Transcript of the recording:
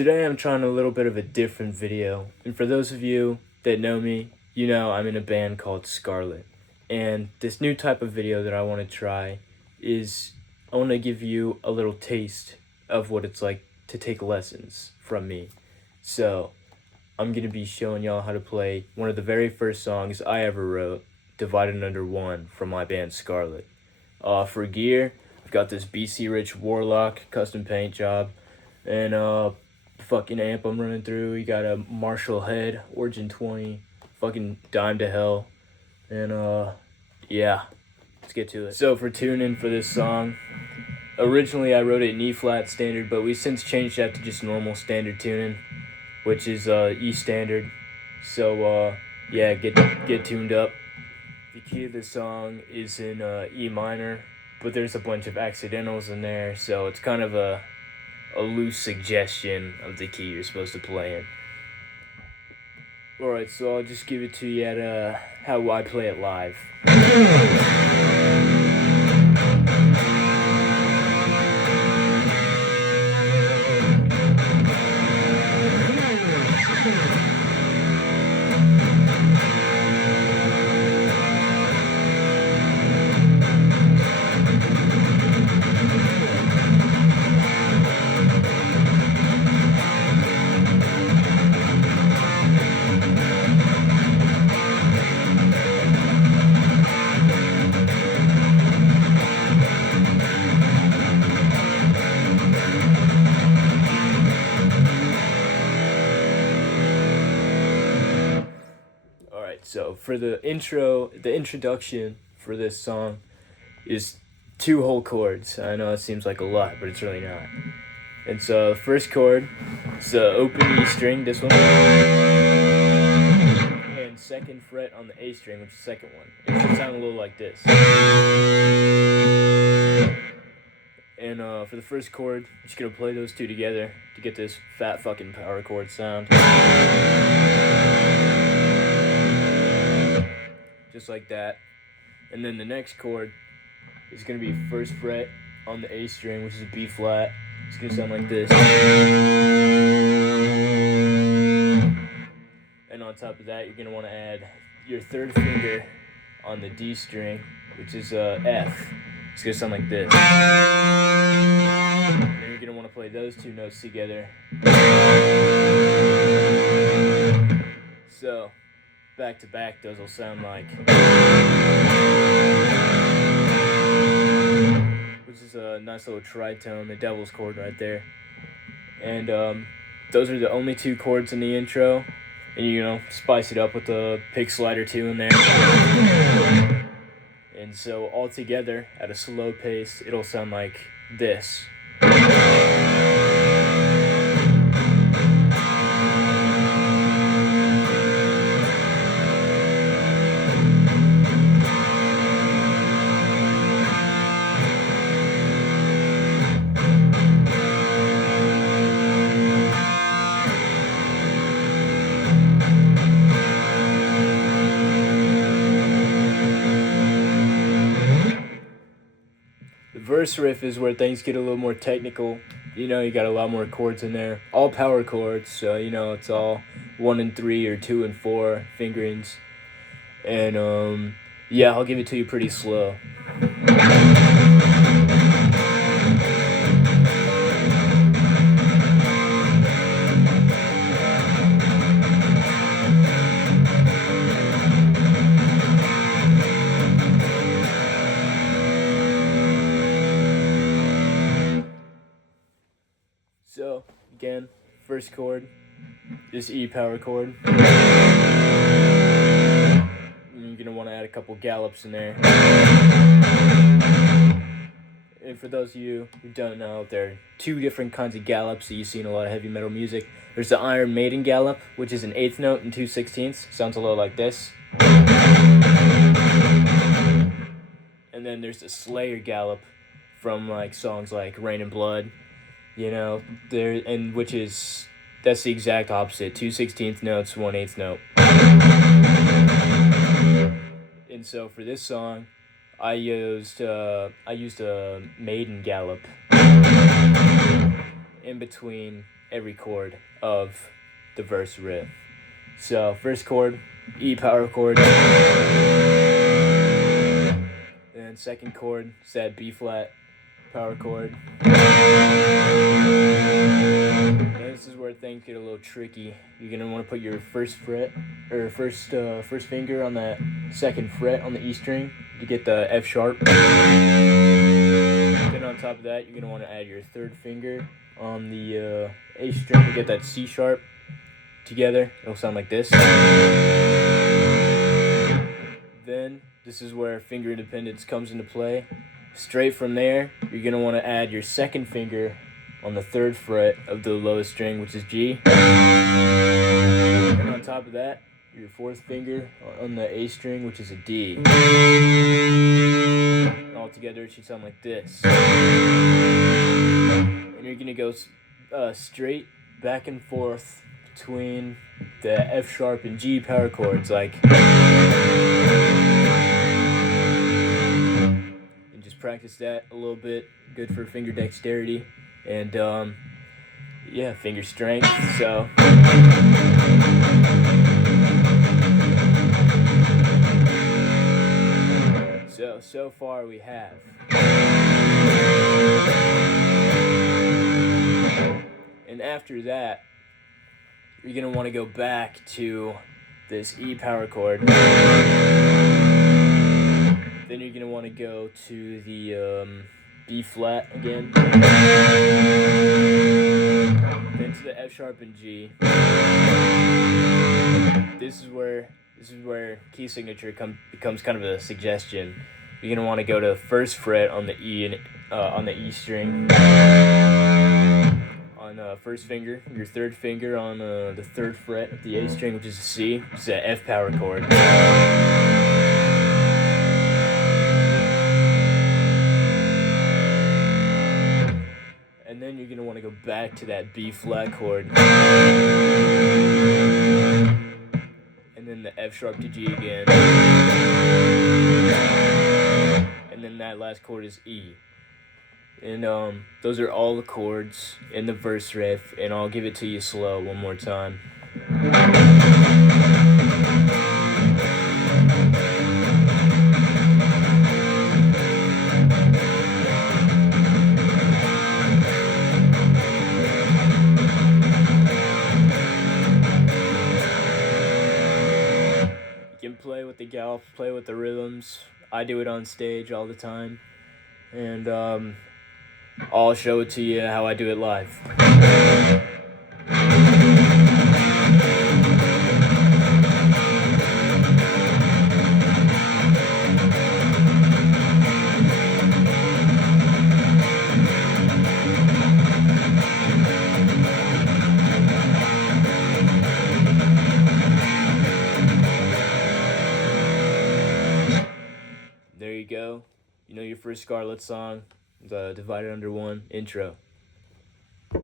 Today I'm trying a little bit of a different video, and for those of you that know me, you know I'm in a band called Scarlett. And this new type of video that I want to try is I want to give you a little taste of what it's like to take lessons from me. So I'm going to be showing y'all how to play one of the very first songs I ever wrote, Divided Under One, from my band Scarlett. For gear, I've got this BC Rich Warlock custom paint job, and fucking amp I'm running through. You got a Marshall Head, Origin 20, fucking dime to hell, and yeah, let's get to it. So for tuning for this song, originally I wrote it in E flat standard, but we since changed that to just normal standard tuning, which is E standard. So yeah, get tuned up. The key of this song is in E minor, but there's a bunch of accidentals in there, so it's kind of a loose suggestion of the key you're supposed to play in. Alright, so I'll just give it to you at how I play it live. So for the introduction for this song is 2 whole chords. I know it seems like a lot, but it's really not. And so the first chord is the open E string, this one, and 2nd fret on the A string, which is the 2nd one. It should sound a little like this. And for the first chord, I'm just gonna play those 2 together to get this fat fucking power chord sound. Just like that. And then the next chord is going to be 1st fret on the A string, which is a B flat. It's going to sound like this. And on top of that, you're going to want to add your 3rd finger on the D string, which is F. It's going to sound like this. And then you're going to want to play those 2 notes together. So back to back, those will sound like, which is a nice little tritone, the devil's chord right there. And those are the only 2 chords in the intro, and you spice it up with a pick slide or 2 in there. And so all together at a slow pace, it'll sound like this. Verse riff is where things get a little more technical. You got a lot more chords in there. All power chords, so it's all 1 and 3 or 2 and 4 fingerings. And yeah, I'll give it to you pretty slow. So, again, first chord, this E power chord. And you're going to want to add a couple gallops in there. And for those of you who don't know, there are 2 different kinds of gallops that you see in a lot of heavy metal music. There's the Iron Maiden gallop, which is an 8th note and 2/16. Sounds a little like this. And then there's the Slayer gallop from songs like Rain and Blood. That's the exact opposite. 2/16 notes, 1/8 note. And so for this song, I used a Maiden gallop in between every chord of the verse riff. So first chord, E power chord. Then second chord is that B flat power chord. Now this is where things get a little tricky. You're gonna want to put your first fret or first finger on that second fret on the E string to get the F sharp. Then on top of that, you're gonna want to add your third finger on the A string to get that C sharp together. It'll sound like this. Then this is where finger independence comes into play. Straight from there, you're gonna want to add your second finger on the third fret of the lowest string, which is G. And on top of that, your fourth finger on the A string, which is a D. And all together, it should sound like this. And you're gonna go straight back and forth between the F sharp and G power chords, like. And just practice that a little bit. Good for finger dexterity and yeah, finger strength. So far we have and after that you're gonna want to go back to this E power chord. Then you're gonna want to go to the B flat again, then to the F sharp and G. This is where key signature becomes kind of a suggestion. You're gonna want to go to first fret on the E and on the E string. On first finger, your third finger on the third fret of the A string, which is a C, which is an F power chord. And then you're going to want to go back to that B flat chord. And then the F sharp to G again. And then that last chord is E. And those are all the chords in the verse riff, and I'll give it to you slow one more time. You can play with the gallops, play with the rhythms. I do it on stage all the time, and I'll show it to you how I do it live. There you go. You know your first Scarlett song, the Divided Under One intro.